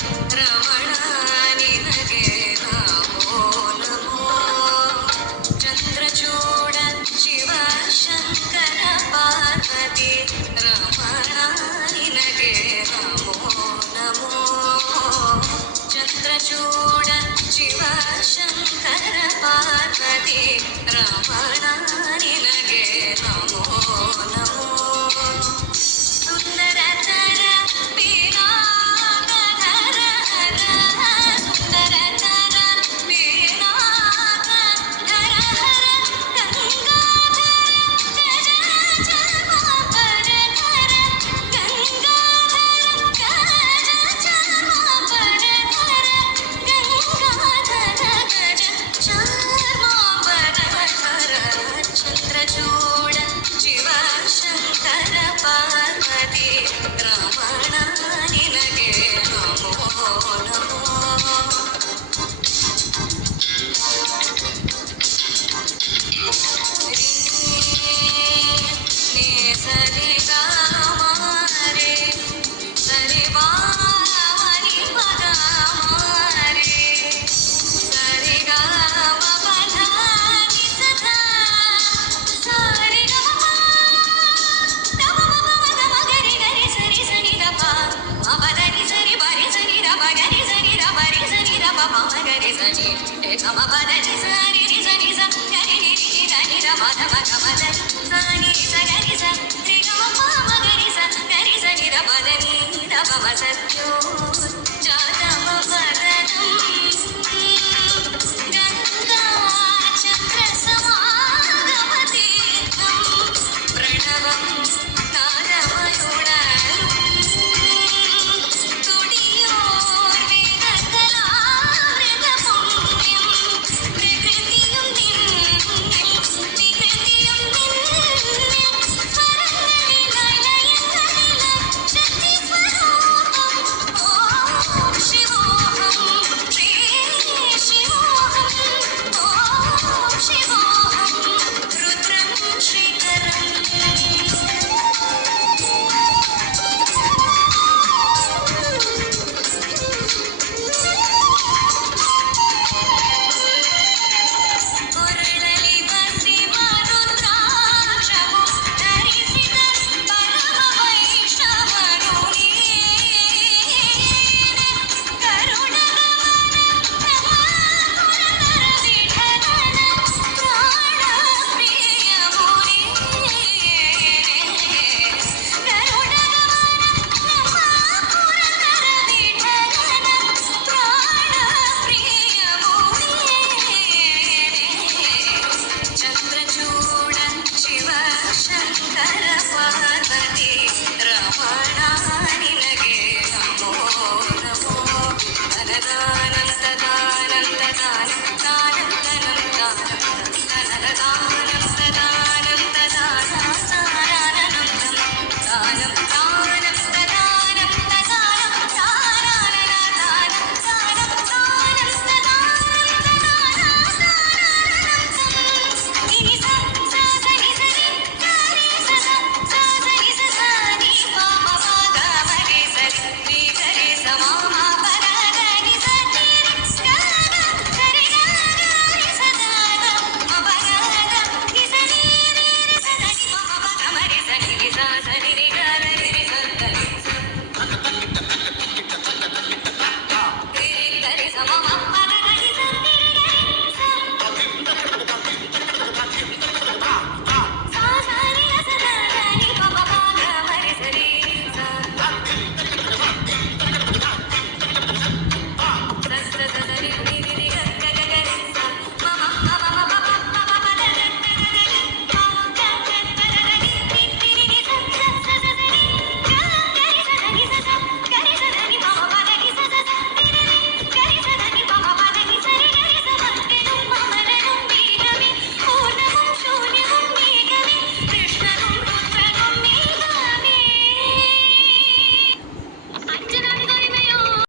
ರಮಣ ನಿನಗೆ ನಮೋ ನಮೋ ಚಂದ್ರಚೂಡ ಶಿವ ಶಂಕರ ಪಾರ್ವತಿ ರಮಣ ನಿನಗೆ ನಮೋ ನಮೋ ಚಂದ್ರಚೂಡ ಶಿವ ಶಂಕರ ಪಾರ್ವತಿ ರಮಣ ನಿನಗೆ ನಮೋ ನಮೋ ಸುಂದರತರ ಪೀನಾಕಧರ ಹರ ಸುಂದರತರ ಪೀನಾಕಧರ ಹರ ಗಂಗಾಧರ ಗಜ ಚರ್ಮಾಂಬರ ಧರ ಗಂಗಾಧರ ಗಜ ಚರ್ಮಾಂಬರ ಧರ ಗಂಗಾಧರ ಗಜ ಚರ್ಮಾಂಬರ ಧರ ಚಂದ್ರಚೂಡ ಶಿವ ಶಂಕರ ಪಾರ್ವತಿ ರಮಣ ನಿನಗೆ ನಮೋ ನಮೋ ನೀ ಸರಿ ಗಾಮರೆ ಸರಿ ಬಾಮನಿ ಪದ ಮಾರೆ ಸರಿ ಗಾಮ ಪದ ನಿ ಸದಾ ಸರಿ ಗಮ ನಮ ಮಮ ಗರಿ ಗರಿ ಸರಿ ಸರಿ ದಪ ಮಪದನಿ ಸರಿ ಬರಿ ಸರಿ ದಪ ಗರಿ ಸರಿ ದಪ ರಿ ಸರಿ ದಪ ಮಮ ಗರಿ ಸರಿ ಗಮ ಪದನಿ ಸರಿ ರಿ ಸರಿ ಸ ಗರಿ ರಿ ರಿ ನಿ ದ ನಿ ದ ಮ ದ ಮ ಗ ಮ ದ ಸ ನಿ